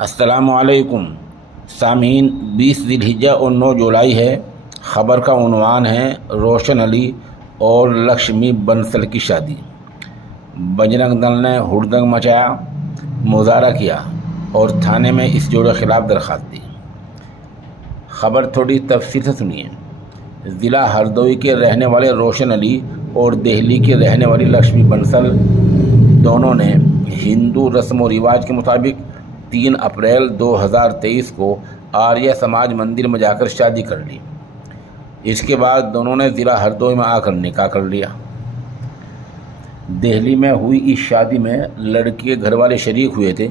السلام علیکم سامعین، 20 ذی الحجہ اور 9 جولائی ہے۔ خبر کا عنوان ہے روشن علی اور لکشمی بنسل کی شادی۔ بجرنگ دل نے ہڑدنگ مچایا، مظاہرہ کیا اور تھانے میں اس جوڑے کے خلاف درخواست دی۔ خبر تھوڑی تفصیل سے سنیے۔ ضلع ہردوئی کے رہنے والے روشن علی اور دہلی کی رہنے والی لکشمی بنسل دونوں نے ہندو رسم و رواج کے مطابق 3 اپریل 2023 کو آریہ سماج مندر میں جا کر شادی کر لی۔ اس کے بعد دونوں نے ضلع ہردوئی میں آ کر نکاح کر لیا۔ دہلی میں ہوئی اس شادی میں لڑکی کے گھر والے شریک ہوئے تھے،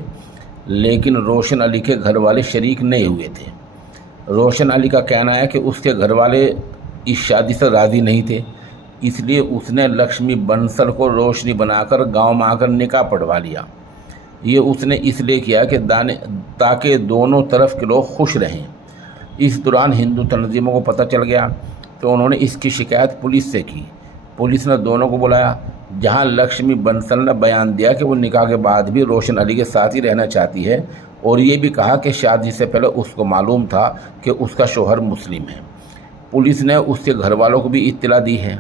لیکن روشن علی کے گھر والے شریک نہیں ہوئے تھے۔ روشن علی کا کہنا ہے کہ اس کے گھر والے اس شادی سے راضی نہیں تھے، اس لیے اس نے لکشمی بنسل کو روشنی بنا کر گاؤں میں آ کر نکاح پڑھوا لیا۔ یہ اس نے اس لیے کیا کہ تاکہ دونوں طرف کے لوگ خوش رہیں۔ اس دوران ہندو تنظیموں کو پتہ چل گیا تو انہوں نے اس کی شکایت پولیس سے کی۔ پولیس نے دونوں کو بلایا، جہاں لکشمی بنسل نے بیان دیا کہ وہ نکاح کے بعد بھی روشن علی کے ساتھ ہی رہنا چاہتی ہے، اور یہ بھی کہا کہ شادی سے پہلے اس کو معلوم تھا کہ اس کا شوہر مسلم ہے۔ پولیس نے اس کے گھر والوں کو بھی اطلاع دی ہے۔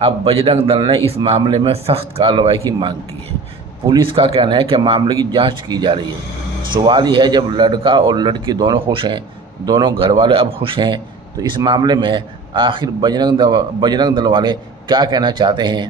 اب بجرنگ دل نے اس معاملے میں سخت کارروائی کی مانگ کی ہے۔ پولیس کا کہنا ہے کہ معاملے کی جانچ کی جا رہی ہے۔ سوال یہ ہے، جب لڑکا اور لڑکی دونوں خوش ہیں، دونوں گھر والے اب خوش ہیں، تو اس معاملے میں آخر بجرنگ دل والے کیا کہنا چاہتے ہیں؟